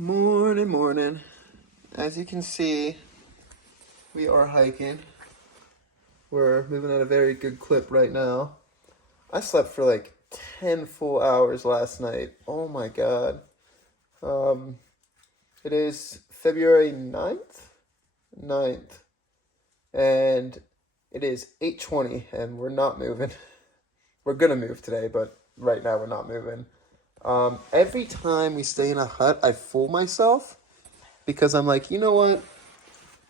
Morning, morning. As you can see, we are hiking. We're moving at a very good clip right now. I slept for like 10 full hours last night. Oh my god. It is February 9th, and it is 8:20, and we're not moving. We're gonna move today, but right now we're not moving. Every time we stay in a hut, I fool myself because I'm like, you know what?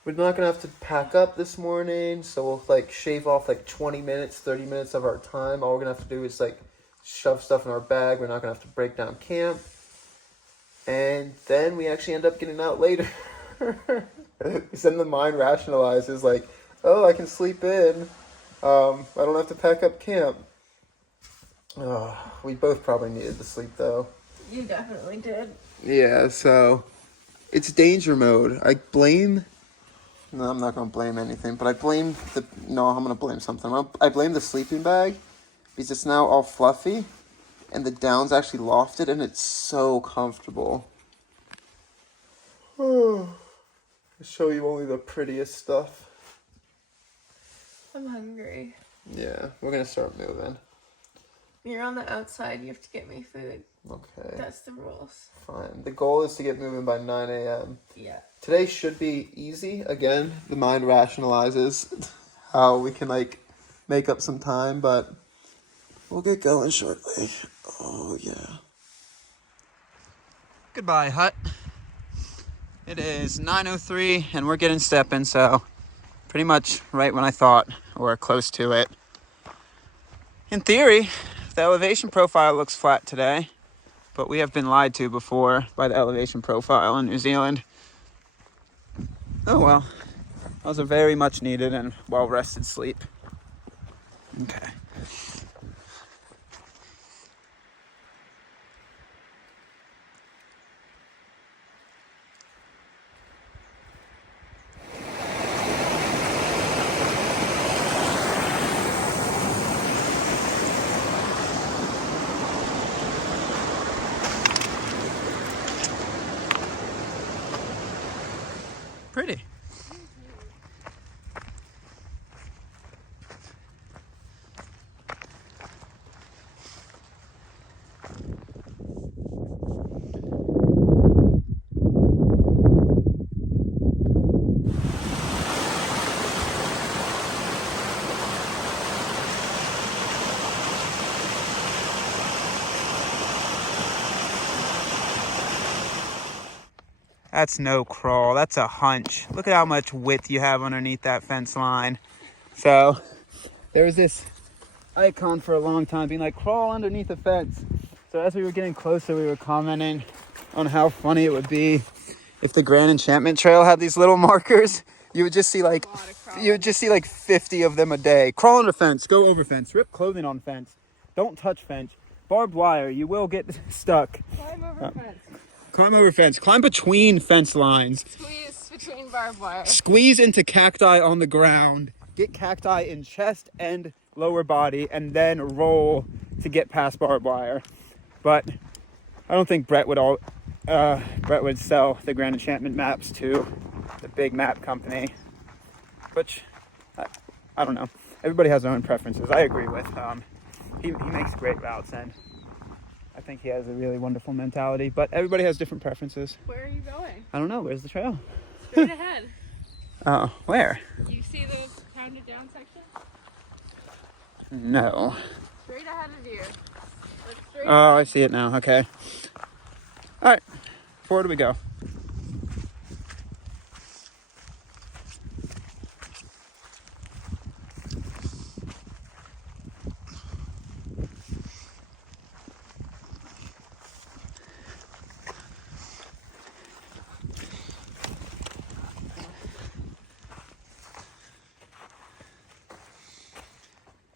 We're not gonna have to pack up this morning, so we'll like shave off like 20 minutes, 30 minutes of our time. All we're gonna have to do is like shove stuff in our bag. We're not gonna have to break down camp. And then we actually end up getting out later. Because then the mind rationalizes like, oh, I can sleep in. I don't have to pack up camp. We both probably needed the sleep though. You definitely did. Yeah, so it's danger mode. No, I'm not going to blame anything, but I'm going to blame something. I blame the sleeping bag because it's now all fluffy and the down's actually lofted and it's so comfortable. I'll show you only the prettiest stuff. I'm hungry. Yeah, we're going to start moving. You're on the outside. You have to get me food. Okay. That's the rules. Fine. The goal is to get moving by 9 a.m. Yeah. Today should be easy. Again, the mind rationalizes how we can like make up some time, but we'll get going shortly. Oh yeah. Goodbye, hut. It is 9:03 and we're getting stepping, so pretty much right when I thought, or close to it. In theory, the elevation profile looks flat today, but we have been lied to before by the elevation profile in New Zealand. Oh well, that was a very much needed and well-rested sleep. Okay. Pretty. That's no crawl, that's a hunch. Look at how much width you have underneath that fence line. So there was this icon for a long time being like, crawl underneath a fence. So as we were getting closer, we were commenting on how funny it would be if the Grand Enchantment Trail had these little markers. You would just see like 50 of them a day. Crawl under fence, go over fence, rip clothing on fence, don't touch fence, barbed wire, you will get stuck. Climb over fence. Climb over fence, climb between fence lines. Squeeze between barbed wire. Squeeze into cacti on the ground. Get cacti in chest and lower body and then roll to get past barbed wire. But I don't think Brett would sell the Grand Enchantment maps to the big map company, which I don't know. Everybody has their own preferences. I agree with. He makes great routes and I think he has a really wonderful mentality, but everybody has different preferences. Where are you going? I don't know. Where's the trail? Straight ahead. Oh, where? You see the pounded down section? No. Straight ahead of you. Look straight Oh, I see it now. Okay. All right. Where do we go?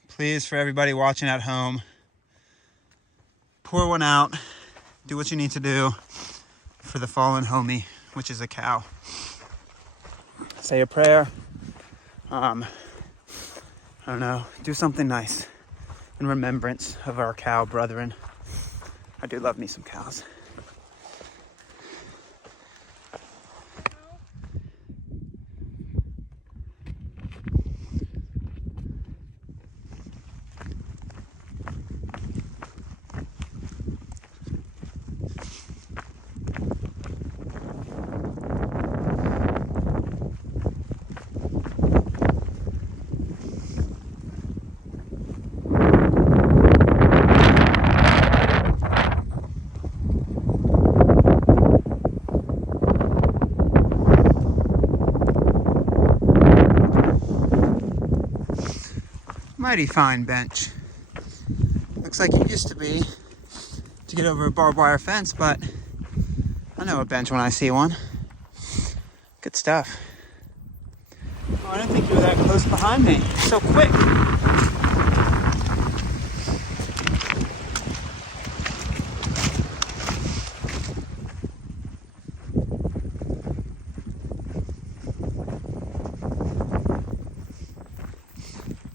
Please, for everybody watching at home, pour one out. Do what you need to do for the fallen homie, which is a cow. Say a prayer. I don't know. Do something nice in remembrance of our cow brethren. I do love me some cows. Mighty fine bench. Looks like it used to be to get over a barbed wire fence, but I know a bench when I see one. Good stuff. Oh, I didn't think you were that close behind me. So quick.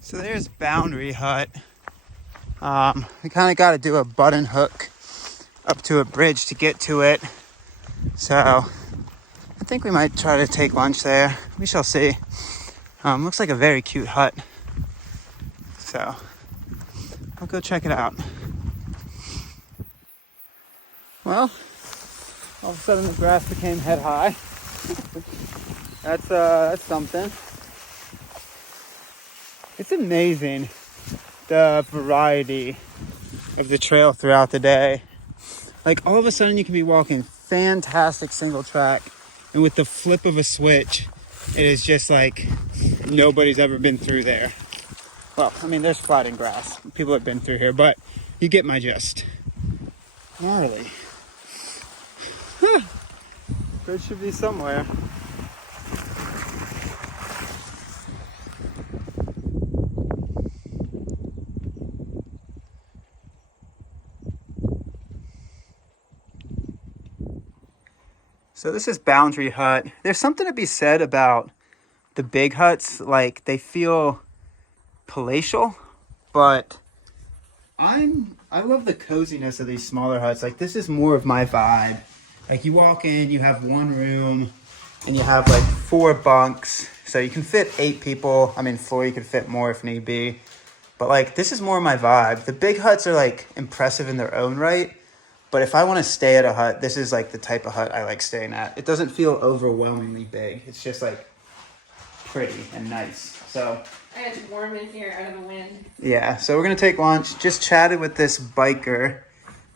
So there's Boundary Hut. We kind of got to do a button hook up to a bridge to get to it. So I think we might try to take lunch there. We shall see. Looks like a very cute hut. So I'll go check it out. Well, all of a sudden the grass became head high. That's something. It's amazing the variety of the trail throughout the day. Like all of a sudden you can be walking fantastic single track, and with the flip of a switch, it is just like nobody's ever been through there. Well, I mean, there's flat and grass. People have been through here, but you get my gist. Gnarly. Bridge should be somewhere. So this is Boundary Hut. There's something to be said about the big huts. Like, they feel palatial, but I love the coziness of these smaller huts. Like, this is more of my vibe. Like, you walk in, you have one room, and you have like 4 bunks. So you can fit 8 people. I mean, 4, you could fit more if need be. But like, this is more my vibe. The big huts are like impressive in their own right. But if I want to stay at a hut, this is like the type of hut I like staying at. It doesn't feel overwhelmingly big. It's just like pretty and nice. So it's warm in here out of the wind. yeah, so we're going to take lunch. Just chatted with this biker.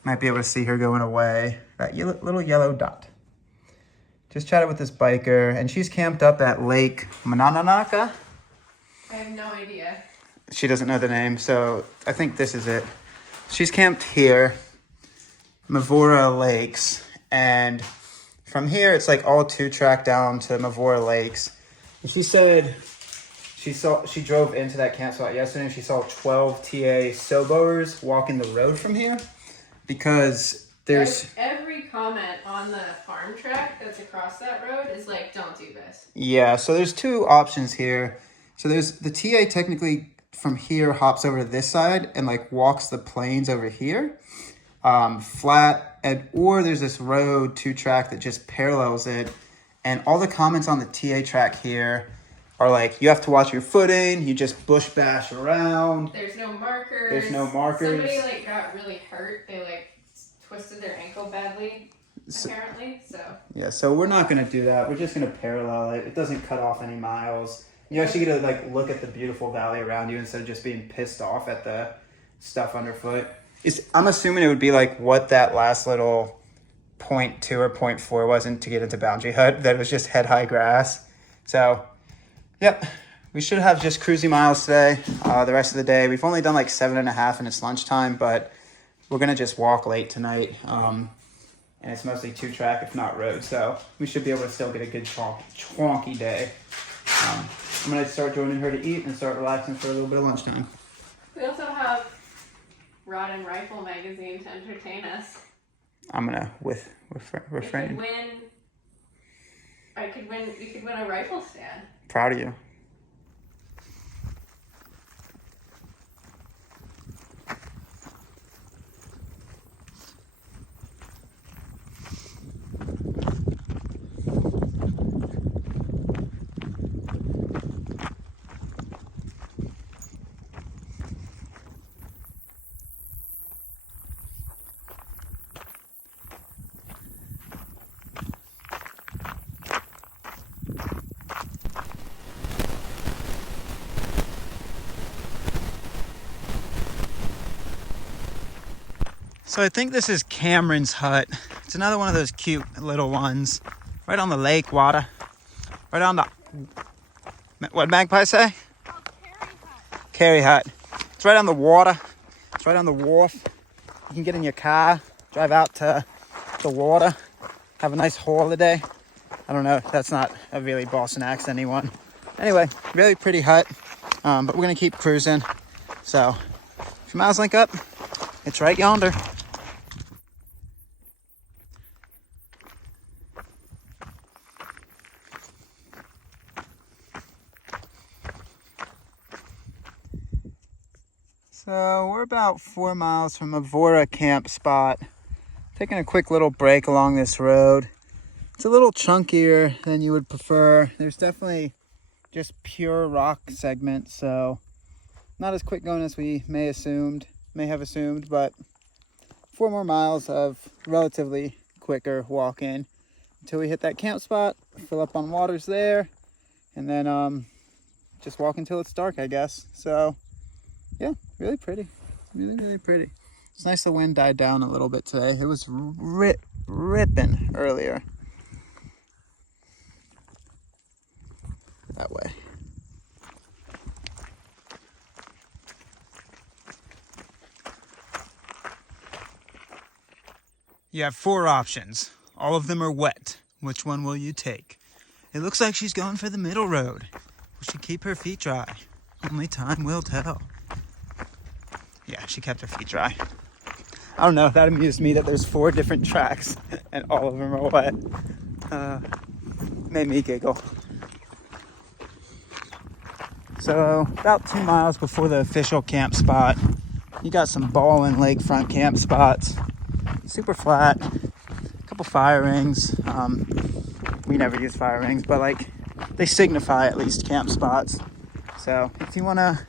Might be able to see her going away. That little yellow dot. Just chatted with this biker, and she's camped up at Lake Manananaka. I have no idea. She doesn't know the name, so I think this is it. She's camped here. Mavora Lakes, and from here it's like all 2-track down to Mavora Lakes. And she said she drove into that campsite yesterday and she saw 12 TA snowboarders walking the road from here, because there's every comment on the farm track that's across that road is like, don't do this. Yeah, so there's 2 options here. So there's the TA technically from here hops over to this side and like walks the plains over here. Flat, or there's this road 2-track that just parallels it, and all the comments on the TA track here are like, you have to watch your footing, you just bush bash around. There's no markers. There's no markers. Somebody like got really hurt. They like twisted their ankle badly, apparently. So yeah, so we're not gonna do that. We're just gonna parallel it. It doesn't cut off any miles. You actually get to like look at the beautiful valley around you instead of just being pissed off at the stuff underfoot. I'm assuming it would be like what that last little 0.2 or 0.4 wasn't to get into Boundary Hut. That was just head-high grass. So, yep, we should have just cruising miles today. The rest of the day, we've only done like 7.5 and it's lunchtime, but we're going to just walk late tonight. And it's mostly 2-track, if not road. So we should be able to still get a good chonky day. I'm going to start joining her to eat and start relaxing for a little bit of lunchtime. we also have Rod and Rifle magazine to entertain us. I'm gonna refrain. We could win a rifle stand. Proud of you. So I think this is Cameron's hut. It's another one of those cute little ones. Right on the lake water. Right on the... What Magpie say? Oh, Carrie Hut. Carrie hut. It's right on the water. It's right on the wharf. You can get in your car, drive out to the water, have a nice holiday. I don't know, that's not a really Boston accent anyone. Anyway, really pretty hut, but we're gonna keep cruising. So, if your miles link up, it's right yonder. So we're about 4 miles from Avora camp spot. Taking a quick little break along this road. It's a little chunkier than you would prefer. There's definitely just pure rock segments, so not as quick going as we may have assumed, but 4 more miles of relatively quicker walking until we hit that camp spot, fill up on waters there, and then just walk until it's dark, I guess. So yeah, really pretty. Really pretty. It's nice the wind died down a little bit today. It was ripping earlier. That way. You have 4 options. All of them are wet. Which one will you take? It looks like she's going for the middle road. We should keep her feet dry. Only time will tell. Yeah, she kept her feet dry. I don't know, that amused me that there's 4 different tracks and all of them are wet. Made me giggle. So about 2 miles before the official camp spot, you got some ballin' lakefront camp spots. Super flat, a couple fire rings. We never use fire rings, but like they signify at least camp spots. So if you wanna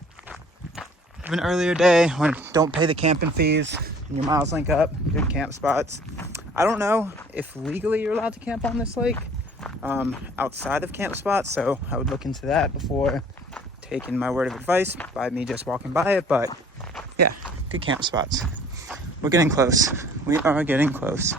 have an earlier day when don't pay the camping fees and your miles link up, good camp spots. I don't know if legally you're allowed to camp on this lake outside of camp spots, so I would look into that before taking my word of advice by me just walking by it. But yeah, good camp spots. We're getting close. We are getting close.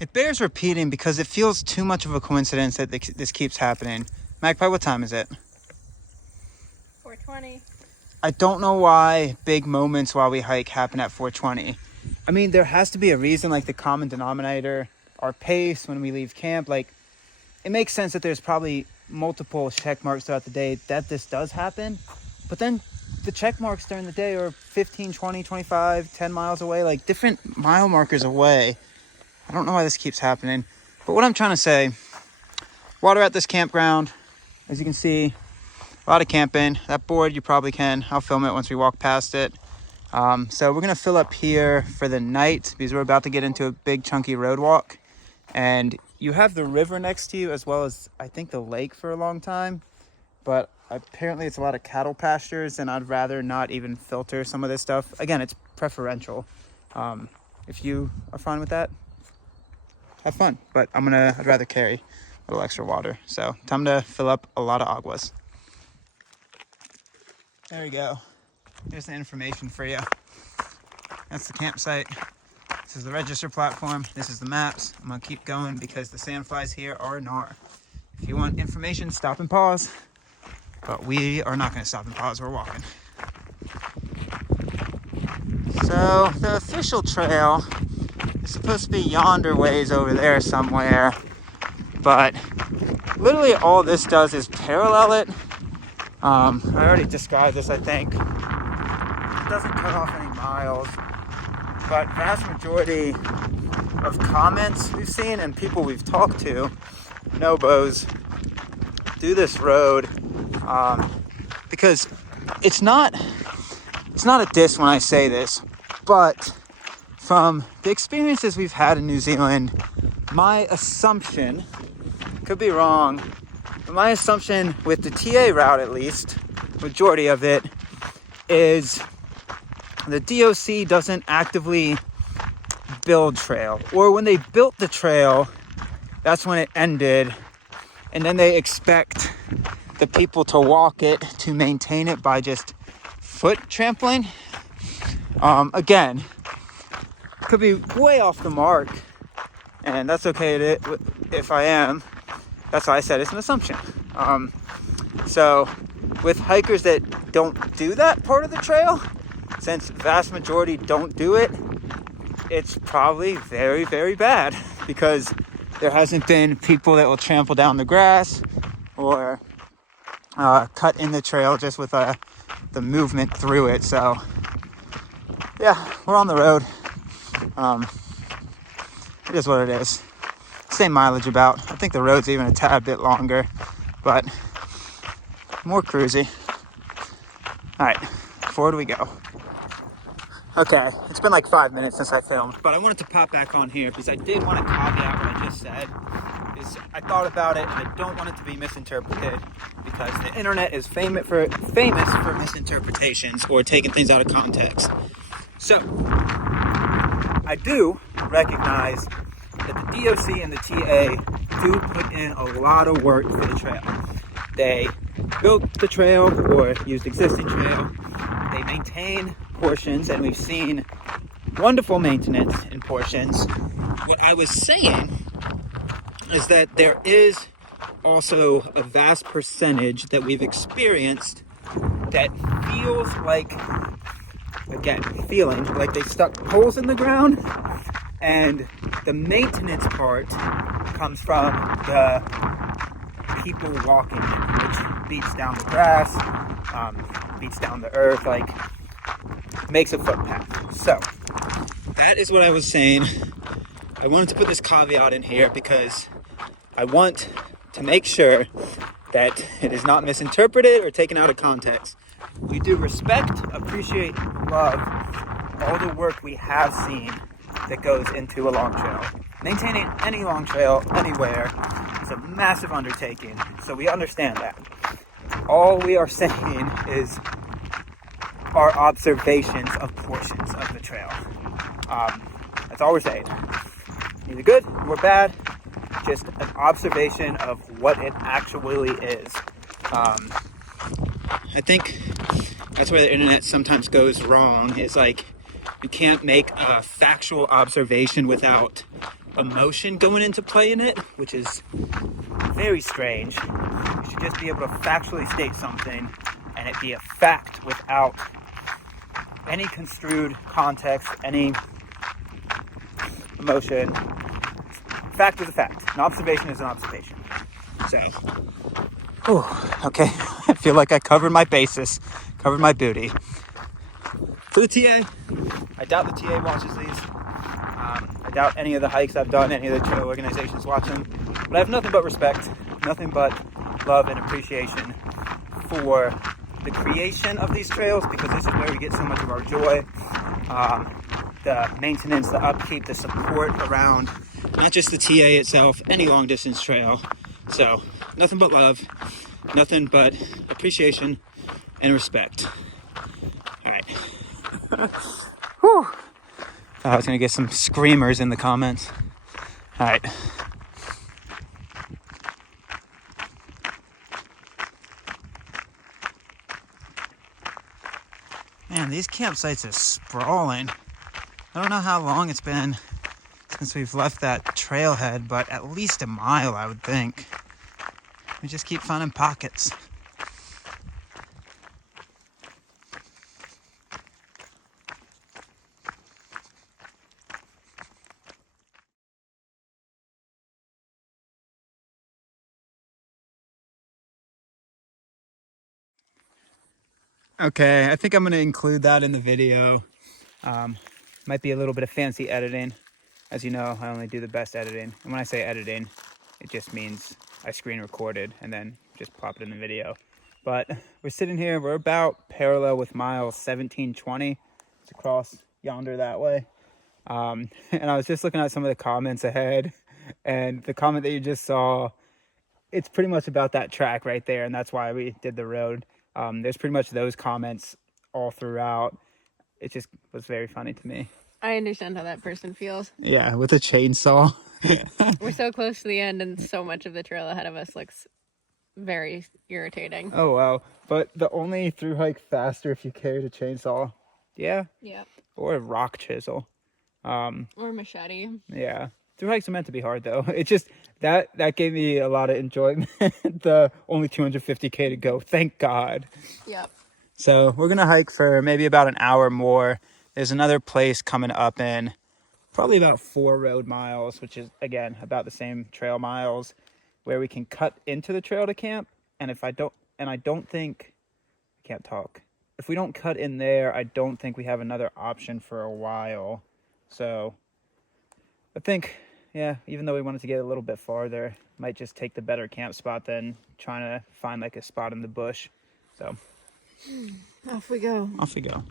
It bears repeating because it feels too much of a coincidence that this keeps happening. Magpie, what time is it? 4:20. I don't know why big moments while we hike happen at 4:20. I mean, there has to be a reason, like the common denominator, our pace when we leave camp. Like, it makes sense that there's probably multiple check marks throughout the day that this does happen. But then the check marks during the day are 15, 20, 25, 10 miles away, like different mile markers away. I don't know why this keeps happening, but what I'm trying to say, water at this campground, as you can see, a lot of camping. That board you probably can, I'll film it once we walk past it. So we're gonna fill up here for the night because we're about to get into a big chunky road walk. And you have the river next to you as well as I think the lake for a long time, but apparently it's a lot of cattle pastures and I'd rather not even filter some of this stuff. Again, it's preferential. If you are fine with that, have fun, but I'd rather carry a little extra water. So time to fill up a lot of aguas. There we go. Here's the information for you. That's the campsite. This is the register platform. This is the maps. I'm gonna keep going because the sandflies here are gnar. If you want information, stop and pause. But we are not gonna stop and pause, we're walking. So the official trail is supposed to be yonder ways over there somewhere, but literally all this does is parallel it. I already described this, I think. It doesn't cut off any miles, but vast majority of comments we've seen and people we've talked to, Nobos, do this road because it's not a diss when I say this, but from the experiences we've had in New Zealand, my assumption, could be wrong, but my assumption with the TA route at least, majority of it, is the DOC doesn't actively build trail, or when they built the trail, that's when it ended. And then they expect the people to walk it, to maintain it by just foot trampling. Again, could be way off the mark, and that's okay if I am. That's why I said it's an assumption. So with hikers that don't do that part of the trail, since vast majority don't do it, it's probably very, very bad, because there hasn't been people that will trample down the grass or cut in the trail just with the movement through it. So yeah, we're on the road. It is what it is. Same mileage about. I think the road's even a tad bit longer, but more cruisy. All right, forward we go. Okay, it's been like 5 minutes since I filmed, but I wanted to pop back on here because I did want to caveat what I just said. I thought about it, and I don't want it to be misinterpreted, because the internet is famous for misinterpretations or taking things out of context. So I do recognize that the DOC and the TA do put in a lot of work for the trail. They built the trail or used existing trail. They maintain portions, and we've seen wonderful maintenance in portions. What I was saying is that there is also a vast percentage that we've experienced that feels like, again, feeling like they stuck holes in the ground, and the maintenance part comes from the people walking it, which beats down the grass, beats down the earth, like makes a footpath. So that is what I was saying. I wanted to put this caveat in here because I want to make sure that it is not misinterpreted or taken out of context. We do respect, appreciate, love all the work we have seen that goes into a long trail. Maintaining any long trail anywhere is a massive undertaking, so we understand that. All we are saying is our observations of portions of the trail. That's all we're saying. Neither good nor bad, just an observation of what it actually is. I think that's where the internet sometimes goes wrong. It's like you can't make a factual observation without emotion going into play in it, which is very strange. You should just be able to factually state something and it be a fact without any construed context, any emotion. Fact is a fact. An observation is an observation. So, okay. I feel like I covered my bases, covered my booty. For the TA, I doubt the TA watches these. I doubt any of the hikes I've done, any of the trail organizations watch them. But I have nothing but respect, nothing but love and appreciation for the creation of these trails, because this is where we get so much of our joy. The maintenance, the upkeep, the support around not just the TA itself, any long distance trail. So nothing but love, nothing but appreciation and respect. All right. Whew. Thought I was gonna get some screamers in the comments. All right. Man, these campsites are sprawling. I don't know how long it's been since we've left that trailhead, but at least a mile, I would think. We just keep finding pockets. Okay, I think I'm going to include that in the video. Might be a little bit of fancy editing. As you know, I only do the best editing. And when I say editing, it just means I screen recorded and then just pop it in the video. But we're sitting here, we're about parallel with mile 1720. It's across yonder that way. And I was just looking at some of the comments ahead, and the comment that you just saw, it's pretty much about that track right there, and that's why we did the road. There's pretty much those comments all throughout. It just was very funny to me. I understand how that person feels. Yeah, with a chainsaw. We're so close to the end, and so much of the trail ahead of us looks very irritating. Oh wow! But the only through hike faster if you carried a chainsaw. Yeah. Yep. Or a rock chisel. Or machete. Yeah. Through hikes are meant to be hard though. It just that gave me a lot of enjoyment. The only 250K to go. Thank God. Yep. So we're gonna hike for maybe about an hour more. There's another place coming up in probably about 4 road miles, which is again about the same trail miles, where we can cut into the trail to camp. And if I don't, and I don't think, I can't talk. If we don't cut in there, I don't think we have another option for a while. So I think, yeah, even though we wanted to get a little bit farther, might just take the better camp spot than trying to find like a spot in the bush. So Off we go. off we go.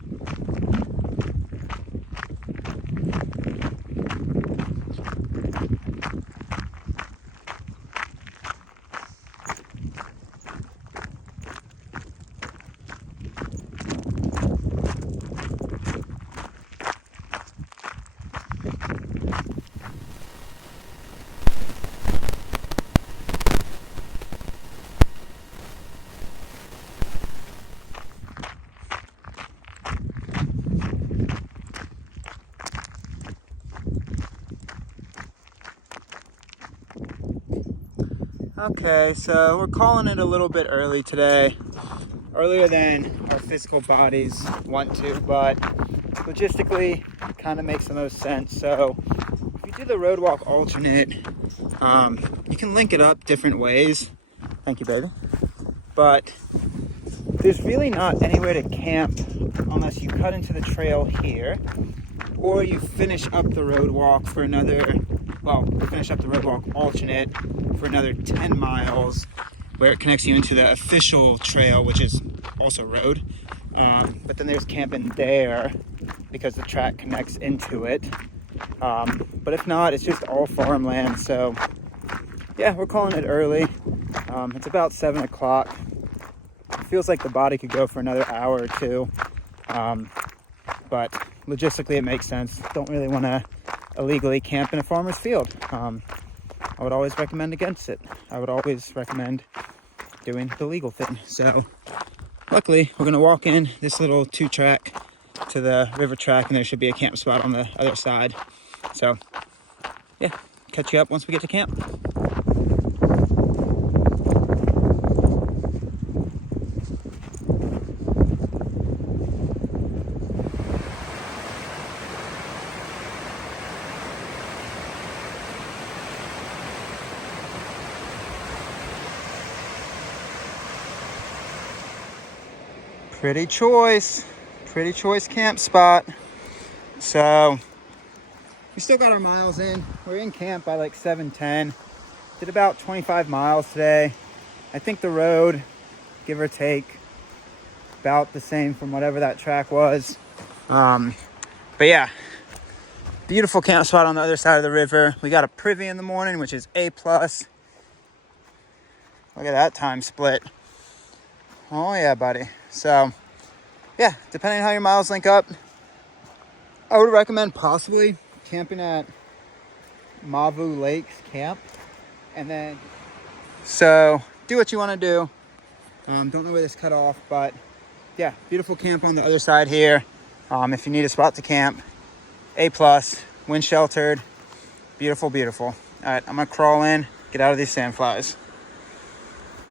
Okay, so we're calling it a little bit early today. Earlier than our physical bodies want to, but logistically kind of makes the most sense. So if you do the road walk alternate, you can link it up different ways. Thank you, baby. But there's really not anywhere to camp unless you cut into the trail here, or you finish up the road walk for another, finish up the road walk alternate for another 10 miles, where it connects you into the official trail, which is also road. But then there's camping there because the track connects into it. But if not, it's just all farmland. So yeah, we're calling it early. It's about 7 o'clock. It feels like the body could go for another hour or two. But logistically it makes sense. Don't really want to illegally camp in a farmer's field. I would always recommend against it. I would always recommend doing the legal thing. So luckily we're gonna walk in this little 2-track to the river track, and there should be a camp spot on the other side. So yeah, catch you up once we get to camp. Pretty choice camp spot. So we still got our miles in. We're in camp by like 7:10. Did about 25 miles today. I think the road, give or take, about the same from whatever that track was. But yeah, beautiful camp spot on the other side of the river. We got a privy in the morning, which is A+. Look at that time split. Oh yeah, buddy. So yeah, depending on how your miles link up, I would recommend possibly camping at Mavu Lakes Camp. And then, so do what you want to do. Don't know where this cut off, but yeah, beautiful camp on the other side here. If you need a spot to camp, A+, wind sheltered, beautiful, beautiful. All right, I'm gonna crawl in, get out of these sandflies.